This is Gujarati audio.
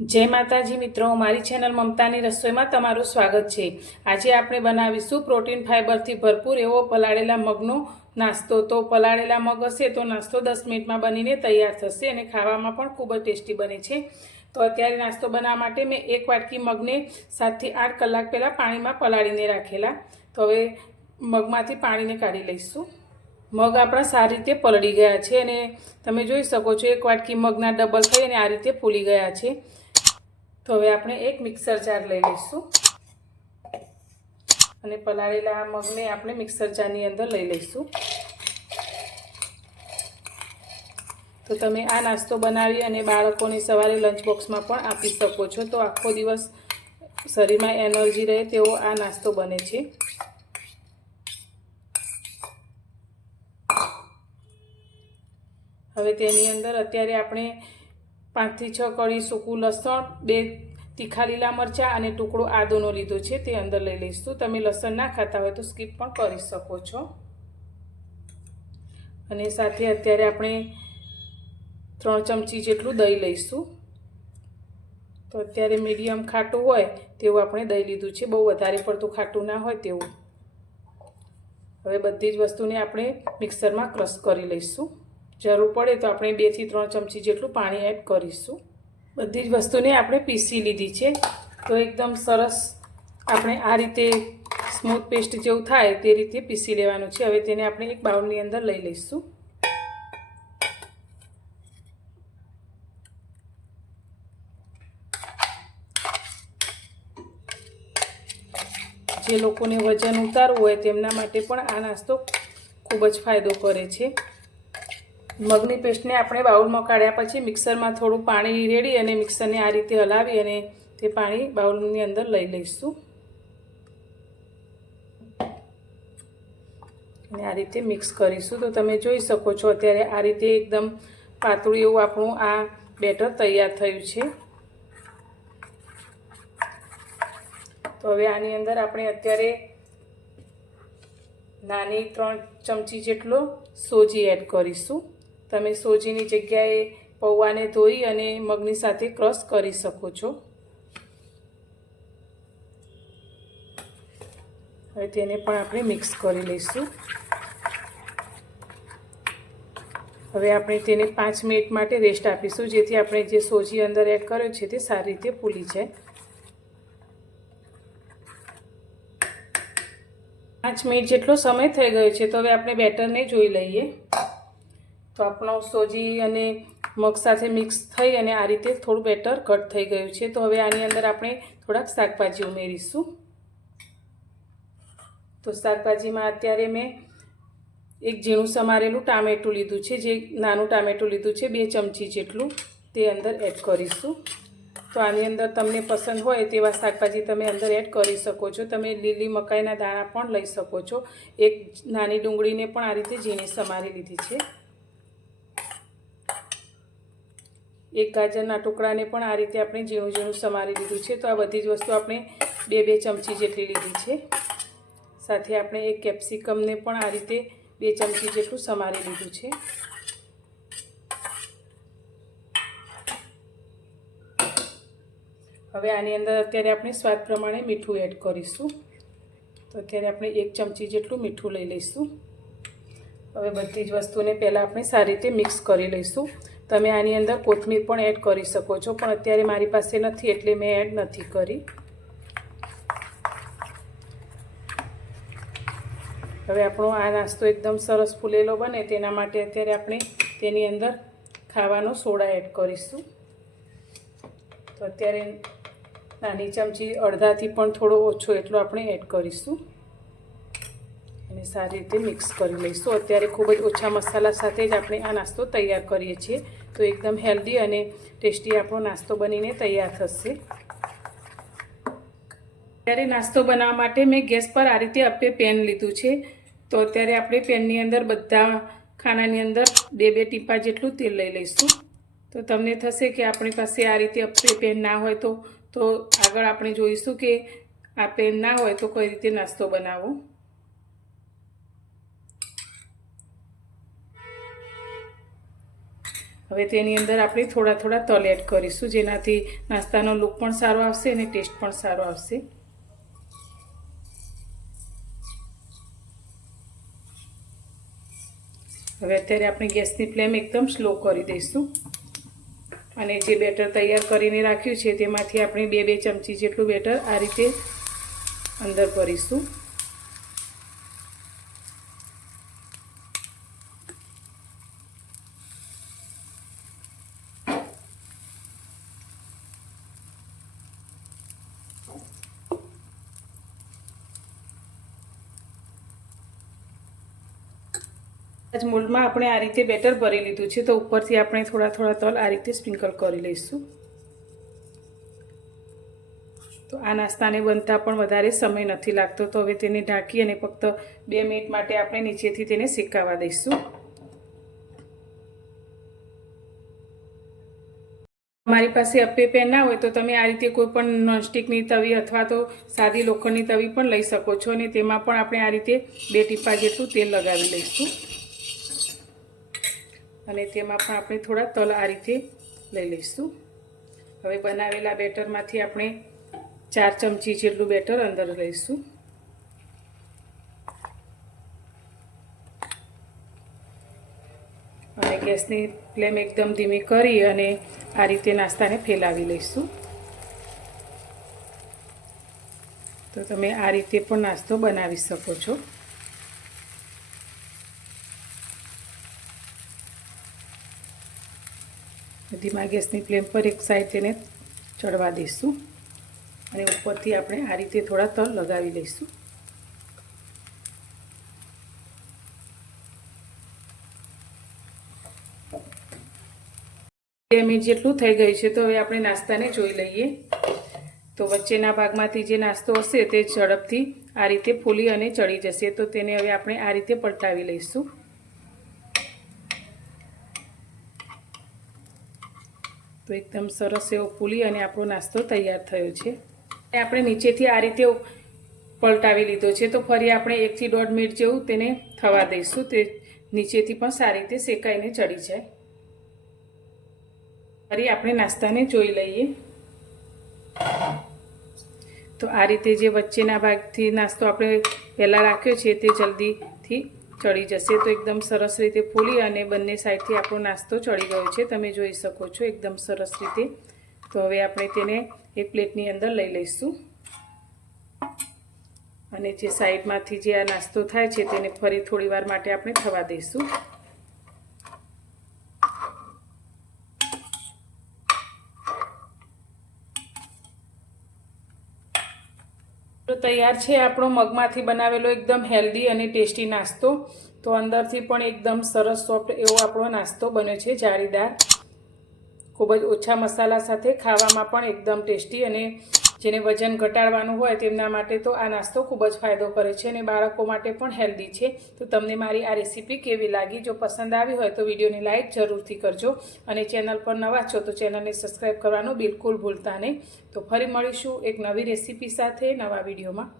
જય માતાજી મિત્રો, મારી ચેનલ મમતાની રસોઈમાં તમારું સ્વાગત છે. આજે આપણે બનાવીશું પ્રોટીન ફાઇબરથી ભરપૂર એવો પલાળેલા મગનો નાસ્તો. તો પલાળેલા મગ હશે તો નાસ્તો દસ મિનિટમાં બનીને તૈયાર થશે અને ખાવામાં પણ ખૂબ જ ટેસ્ટી બને છે. તો અત્યારે નાસ્તો બનાવવા માટે મેં એક વાટકી મગને સાતથી આઠ કલાક પહેલાં પાણીમાં પલાળીને રાખેલા. તો હવે મગમાંથી પાણીને કાઢી લઈશું. મગ આપણા સારી રીતે પલળી ગયા છે અને તમે જોઈ શકો છો એક વાટકી મગના ડબલ થઈ અને આ રીતે ફૂલી ગયા છે. તો હવે આપણે એક મિક્સર જાર લઈ લઈશું. અને પલાળેલા મગને આપણે મિક્સર જારની અંદર લઈ લઈશું. તો તમે આ નાસ્તો બનાવી અને બાળકોને સવારે લંચ બોક્સમાં પણ આપી શકો છો. તો આખો દિવસ શરીરમાં એનર્જી રહે તેવો આ નાસ્તો બને છે. હવે તેની અંદર અત્યારે આપણે પાંચથી છ કળી સૂકું લસણ, બે તીખા લીલા મરચાં અને ટુકડો આદુનો લીધો છે તે અંદર લઈ લઈશું. તમે લસણ ના ખાતા હોય તો સ્કીપ પણ કરી શકો છો. અને સાથે અત્યારે આપણે ત્રણ ચમચી જેટલું દહીં લઈશું. તો અત્યારે મીડિયમ ખાટું હોય તેવું આપણે દહીં લીધું છે. બહુ વધારે પડતું ખાટું ના હોય તેવું. હવે બધી જ વસ્તુને આપણે મિક્સરમાં ક્રશ કરી લઈશું. જરૂર પડે તો આપણે બેથી ત્રણ ચમચી જેટલું પાણી એડ કરીશું. બધી જ વસ્તુને આપણે પીસી લીધી છે. તો એકદમ સરસ આપણે આ રીતે સ્મૂથ પેસ્ટ જેવું થાય તે રીતે પીસી લેવાનું છે. હવે તેને આપણે એક બાઉલની અંદર લઈ લઈશું. જે લોકોને વજન ઉતારવું હોય તેમના માટે પણ આ નાસ્તો ખૂબ જ ફાયદો કરે છે. મગની પેસ્ટને આપણે બાઉલમાં કાઢ્યા પછી મિક્સરમાં થોડું પાણી રેડી અને મિક્સરને આ રીતે હલાવી અને તે પાણી બાઉલની અંદર લઈ લઈશું. અને આ રીતે મિક્સ કરીશું. તો તમે જોઈ શકો છો અત્યારે આ રીતે એકદમ પાતળું એવું આપણું આ બેટર તૈયાર થયું છે. તો હવે આની અંદર આપણે અત્યારે નાની ત્રણ ચમચી જેટલો સોજી એડ કરીશું. તમે સોજીની જગ્યાએ પૌવાને ધોઈ અને મગની સાથે ક્રશ કરી શકો છો. હવે તેને પણ આપણે મિક્સ કરી લઈશું. હવે આપણે તેને પાંચ મિનિટ માટે રેસ્ટ આપીશું, જેથી આપણે જે સોજી અંદર એડ કર્યો છે તે સારી રીતે ફૂલી જાય. પાંચ મિનિટ જેટલો સમય થઈ ગયો છે, તો હવે આપણે બેટરને જોઈ લઈએ. તો આપણો સોજી અને મગ સાથે મિક્સ થઈ અને આ રીતે થોડું બેટર કટ થઈ ગયું છે. તો હવે આની અંદર આપણે થોડાક શાકભાજી ઉમેરીશું. તો શાકભાજીમાં અત્યારે મેં એક ઝીણું સમારેલું ટામેટું લીધું છે. જે નાનું ટામેટું લીધું છે, બે ચમચી જેટલું તે અંદર એડ કરીશું. તો આની અંદર તમને પસંદ હોય તેવા શાકભાજી તમે અંદર એડ કરી શકો છો. તમે લીલી મકાઈના દાણા પણ લઈ શકો છો. એક નાની ડુંગળીને પણ આ રીતે ઝીણી સમારી લીધી છે. એક ગાજરના ટુકડાને પણ આ રીતે આપણે ઝીણું ઝીણું સમારી લીધું છે. તો આ બધી જ વસ્તુ આપણે બે બે ચમચી જેટલી લીધી છે. સાથે આપણે એક કેપ્સિકમને પણ આ રીતે બે ચમચી જેટલું સમારી લીધું છે. હવે આની અંદર અત્યારે આપણે સ્વાદ પ્રમાણે મીઠું એડ કરીશું. તો અત્યારે આપણે એક ચમચી જેટલું મીઠું લઈ લઈશું. હવે બધી જ વસ્તુને પહેલાં આપણે સારી રીતે મિક્સ કરી લઈશું. તમે આની અંદર કોથમીર પણ એડ કરી શકો છો, પણ અત્યારે મારી પાસે નથી એટલે મેં એડ નથી કરી. હવે આપણો આ નાસ્તો એકદમ સરસ ફૂલેલો બને, તેના માટે અત્યારે આપણે તેની અંદર ખાવાનો સોડા એડ કરીશું. તો અત્યારે નાની ચમચી અડધાથી પણ થોડો ઓછો એટલો આપણે એડ કરીશું. અને સારી રીતે મિક્સ કરી લઈશું. અત્યારે ખૂબ જ ઓછા મસાલા સાથે જ આપણે આ નાસ્તો તૈયાર કરીએ છીએ. તો એકદમ હેલ્ધી અને ટેસ્ટી આપણો નાસ્તો બનીને તૈયાર થશે. અત્યારે નાસ્તો બનાવવા માટે મેં ગેસ પર આ રીતે અપે પેન લીધું છે. તો અત્યારે આપણે પેનની અંદર બધા ખાનાની અંદર બે બે ટીપા જેટલું તેલ લઈ લઈશું. તો તમને થશે કે આપણી પાસે આ રીતે અપે પેન ના હોય તો તો આગળ આપણે જોઈશું કે આ પેન ના હોય તો કઈ રીતે નાસ્તો બનાવવો. હવે તેની અંદર આપણે થોડા થોડા તલ એડ કરીશું, જેનાથી નાસ્તાનો લુક પણ સારો આવશે અને ટેસ્ટ પણ સારો આવશે. હવે અત્યારે આપણે ગેસની ફ્લેમ એકદમ સ્લો કરી દઈશું. અને જે બેટર તૈયાર કરીને રાખ્યું છે, તેમાંથી આપણે બે બે ચમચી જેટલું બેટર આ રીતે અંદર ભરીશું આજ મોલ્ડમાં આપણે આ રીતે બેટર ભરી લીધું છે, તો ઉપરથી આપણે થોડા થોડા તલ આ રીતે સ્પ્રિંકલ કરી લઈશું. તો આ નાસ્તાને બનતા પણ વધારે સમય નથી લાગતો, તો હવે તેને ઢાંકી અને ફક્ત બે મિનિટ માટે આપણે નીચેથી તેને શેકાવા દઈશું. મારી પાસે અપ્પે પેન ના હોય તો તમે આ રીતે કોઈ પણ નોનસ્ટિકની તવી અથવા તો સાદી લોખંડની તવી પણ લઈ શકો છો અને તેમાં પણ આપણે આ રીતે બે ટીપા જેટલું તેલ લગાવી લઈશું. અને તેમાં પણ આપણે થોડા તલ આ રીતે લઈ લઈશું. હવે બનાવેલા બેટરમાંથી આપણે ચાર ચમચી જેટલું બેટર અંદર લઈશું. અને ગેસની ફ્લેમ એકદમ ધીમી કરી અને આ રીતે નાસ્તાને ફેલાવી લઈશું. તો તમે આ રીતે પણ નાસ્તો બનાવી શકો છો. ધીમા ગેસની ફ્લેમ પર એક સાઈડ તેને ચડવા દઈશું. અને ઉપરથી આપણે આ રીતે થોડા તલ લગાવી લઈશું. બે જેટલું થઈ ગયું છે તો હવે આપણે નાસ્તાને જોઈ લઈએ. તો વચ્ચેના ભાગમાંથી જે નાસ્તો હશે તે ઝડપથી આ રીતે ફૂલી અને ચડી જશે. તો તેને હવે આપણે આ રીતે પલટાવી લઈશું. તો એકદમ સરસ એવો ફૂલી અને આપણો નાસ્તો તૈયાર થયો છે. આપણે નીચેથી આ રીતે પલટાવી લીધો છે. તો ફરી આપણે એકથી દોઢ મિનિટ જેવું તેને થવા દઈશું. તે નીચેથી પણ સારી રીતે શેકાઈને ચડી જાય. ફરી આપણે નાસ્તાને જોઈ લઈએ. તો આ રીતે જે વચ્ચેના ભાગથી નાસ્તો આપણે પહેલાં રાખ્યો છે તે જલ્દીથી ચડી જશે તો એકદમ સરસ રીતે ફૂલી અને બંને સાઈડથી આપણો નાસ્તો ચડી ગયો છે. તમે જોઈ શકો છો એકદમ સરસ રીતે. તો હવે આપણે તેને એક પ્લેટની અંદર લઈ લઈશું. અને જે સાઈડમાંથી જે આ નાસ્તો થાય છે તેને ફરી થોડી વાર માટે આપણે થવા દઈશું. તો તૈયાર છે આપણો મગમાંથી બનાવેલો એકદમ હેલ્ધી અને ટેસ્ટી નાસ્તો. તો અંદરથી પણ એકદમ સરસ, સોફ્ટ એવો આપણો નાસ્તો બન્યો છે, જાળીદાર. ખૂબ જ ઓછા મસાલા સાથે ખાવામાં પણ એકદમ ટેસ્ટી અને જેને વજન ઘટાડવાનું હોય તેમના માટે તો આ નાસ્તો ખૂબ જ ફાયદો કરે છે અને બાળકો માટે પણ હેલ્ધી છે. તો તમને મારી આ રેસીપી કેવી લાગી? જો પસંદ આવી હોય તો વિડીયોને લાઇક જરૂરથી કરજો અને ચેનલ પર નવા છો તો ચેનલને સબસ્ક્રાઈબ કરવાનું બિલકુલ ભૂલતા નહીં. તો ફરી મળીશું એક નવી રેસીપી સાથે નવા વિડીયોમાં.